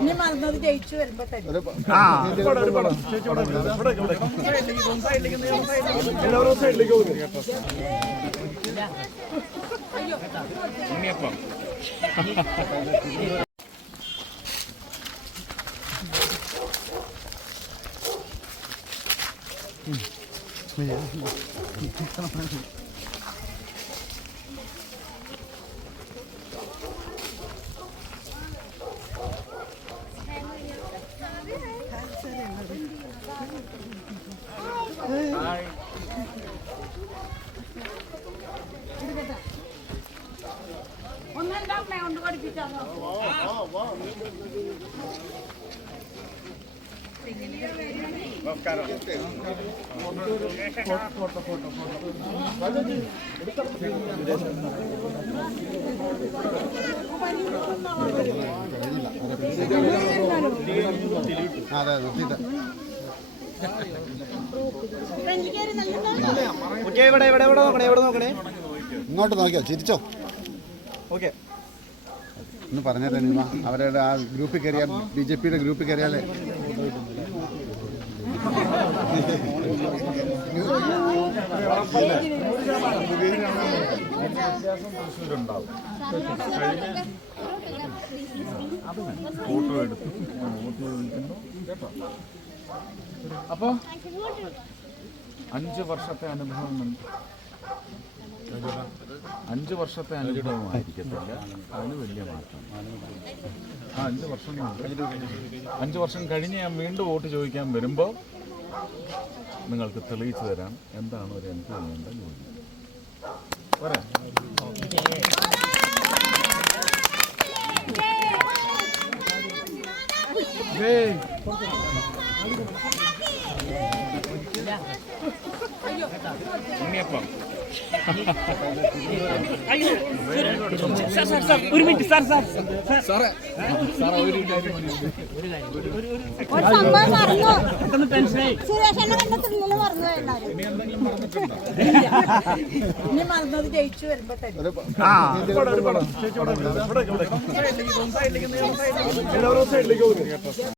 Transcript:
ഇനി മറന്നത് ജയിച്ചു വരുമ്പോ ഒന്നെന്താ കൊണ്ട് പഠിപ്പിച്ചാ നമസ്കാരം. ഇങ്ങോട്ട് നോക്കിയോ, ചിരിച്ചോ. ഓക്കെ, ഒന്ന് പറഞ്ഞേരെ നിമ, അവരുടെ ആ ഗ്രൂപ്പിൽ കയറിയാൽ, BJP-യുടെ ഗ്രൂപ്പിൽ കയറിയാലേ തൃശ്ശൂരുണ്ടാവും. ഫോട്ടോ എടുത്തു വോട്ട് ചോദിക്കുന്നു കേട്ടോ. അപ്പൊ 5 വർഷത്തെ അനുഭവം, 5 വർഷത്തെ അനുഭവമായിരിക്കത്തില്ല, അതിന് വലിയ മാറ്റം. 5 വർഷം കഴിഞ്ഞ് ഞാൻ വീണ്ടും വോട്ട് ചോദിക്കാൻ വരുമ്പോൾ നിങ്ങൾക്ക് തെളിയിച്ചു തരാം എന്താണ് ഒരു MP ചെയ്യേണ്ട ജോലി. പോരാ? ഉണ്ണിയപ്പം ഒരു മിനിറ്റ് സാർ സാർ സാറേ ഒരു കാര്യം ഇനി എന്തെങ്കിലും മറന്നിട്ടുണ്ടോ? ഇനി മറന്നത് ജയിച്ചു വരുമ്പോ എല്ലാവരും സൈഡിലേക്ക്